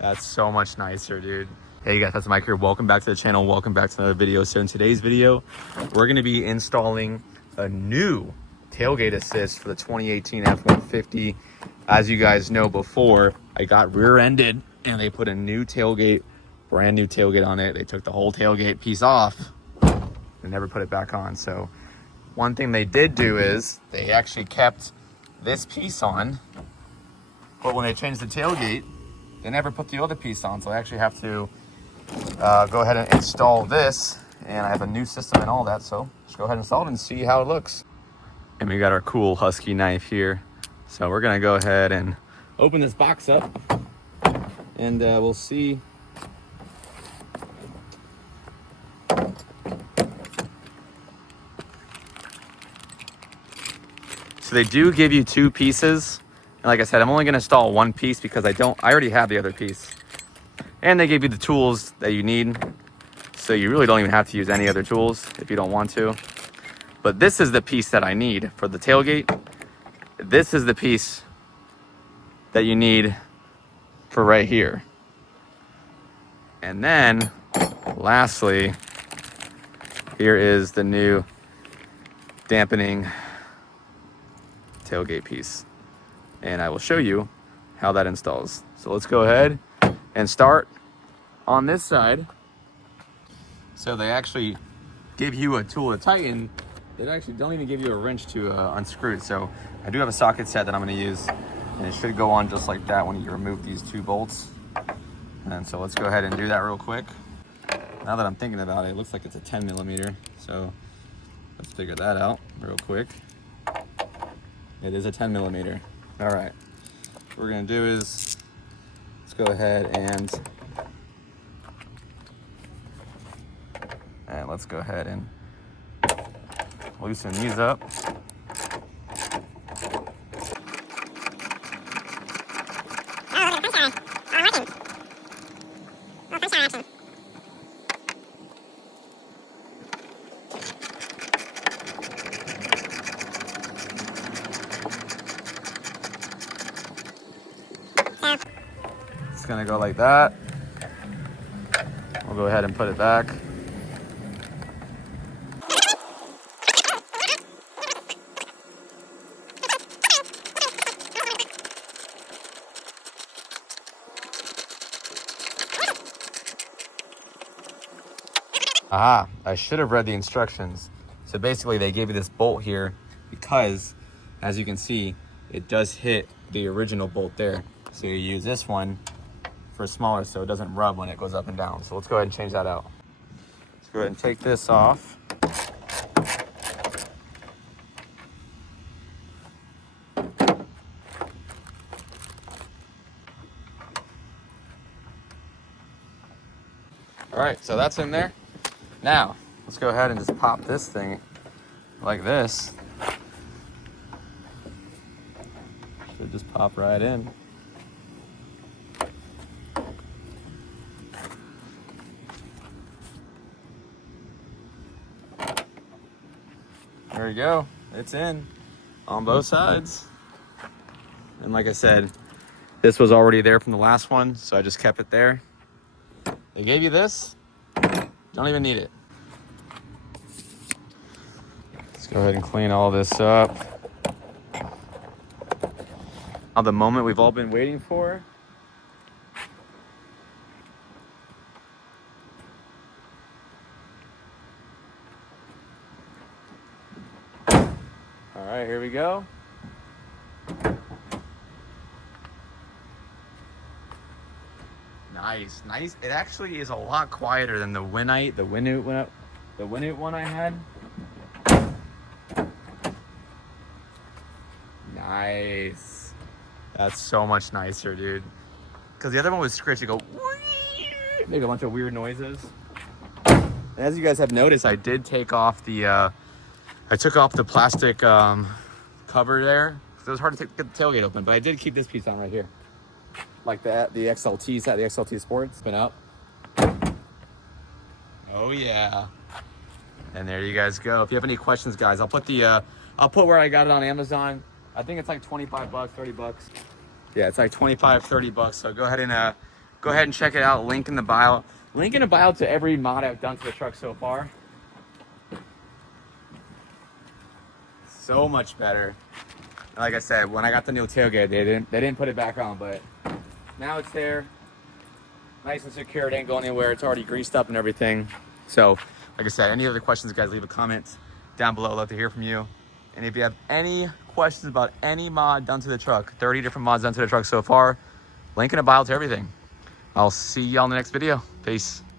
That's so much nicer, dude. Hey guys, that's Mike here. Welcome back to the channel. Welcome back to another video. So in today's video, we're gonna be installing a new tailgate assist for the 2018 F150. As you guys know, before I got rear-ended and they put a new tailgate, brand new tailgate on it. They took the whole tailgate piece off and never put it back on. So one thing they did do is they actually kept this piece on, but when they changed the tailgate, they never put the other piece on. So I actually have to go ahead and install this, and I have a new system and all that. So let's go ahead and install it and see how it looks. And we got our cool Husky knife here. So we're gonna go ahead and open this box up, and we'll see. So they do give you two pieces. And like I said, I'm only gonna install one piece because I already have the other piece. And they give you the tools that you need. So you really don't even have to use any other tools if you don't want to. But this is the piece that I need for the tailgate. This is the piece that you need for right here. And then lastly, here is the new dampening tailgate piece. And I will show you how that installs. So let's go ahead and start on this side. So they actually give you a tool to tighten. They actually don't even give you a wrench to unscrew it. So I do have a socket set that I'm gonna use, and it should go on just like that when you remove these two bolts. And so let's go ahead and do that real quick. Now that I'm thinking about it, it looks like it's a 10 millimeter. So let's figure that out real quick. It is a 10 millimeter. All right, what we're gonna do is, let's go ahead and let's go ahead and loosen these up. It's gonna go like that. We'll go ahead and put it back. Aha, I should have read the instructions. So basically they gave you this bolt here because, as you can see, it does hit the original bolt there. So you use this one for smaller so it doesn't rub when it goes up and down. So let's go ahead and change that out. Let's go ahead and take this off. All right, so that's in there. Now, let's go ahead and just pop this thing like this. Should just pop right in. There you go, it's in on both sides. And like I said, this was already there from the last one, so I just kept it there. They gave you this, don't even need it. Let's go ahead and clean all this up. Now the moment we've all been waiting for. All right, here we go. Nice, nice. It actually is a lot quieter than the Winite one I had. Nice. That's so much nicer, dude. Because the other one was scratchy, go make a bunch of weird noises. And as you guys have noticed, I did take off the I took off the plastic cover there. So it was hard to get the tailgate open, but I did keep this piece on right here. Like the XLT side, the XLT Sports. Spin up. Oh yeah. And there you guys go. If you have any questions, guys, I'll put where I got it on Amazon. I think it's like 25 bucks, 30 bucks. Yeah, it's like 25, 30 bucks. So go ahead and Go ahead and check it out. Link in the bio. Link in the bio to every mod I've done to the truck so far. So much better. Like I said, when I got the new tailgate, they didn't put it back on, but now it's there. Nice and secure. It ain't going anywhere. It's already greased up and everything. So, like I said, any other questions, guys, leave a comment down below. I'd love to hear from you. And if you have any questions about any mod done to the truck, 30 different mods done to the truck so far, link in the bio to everything. I'll see y'all in the next video. Peace.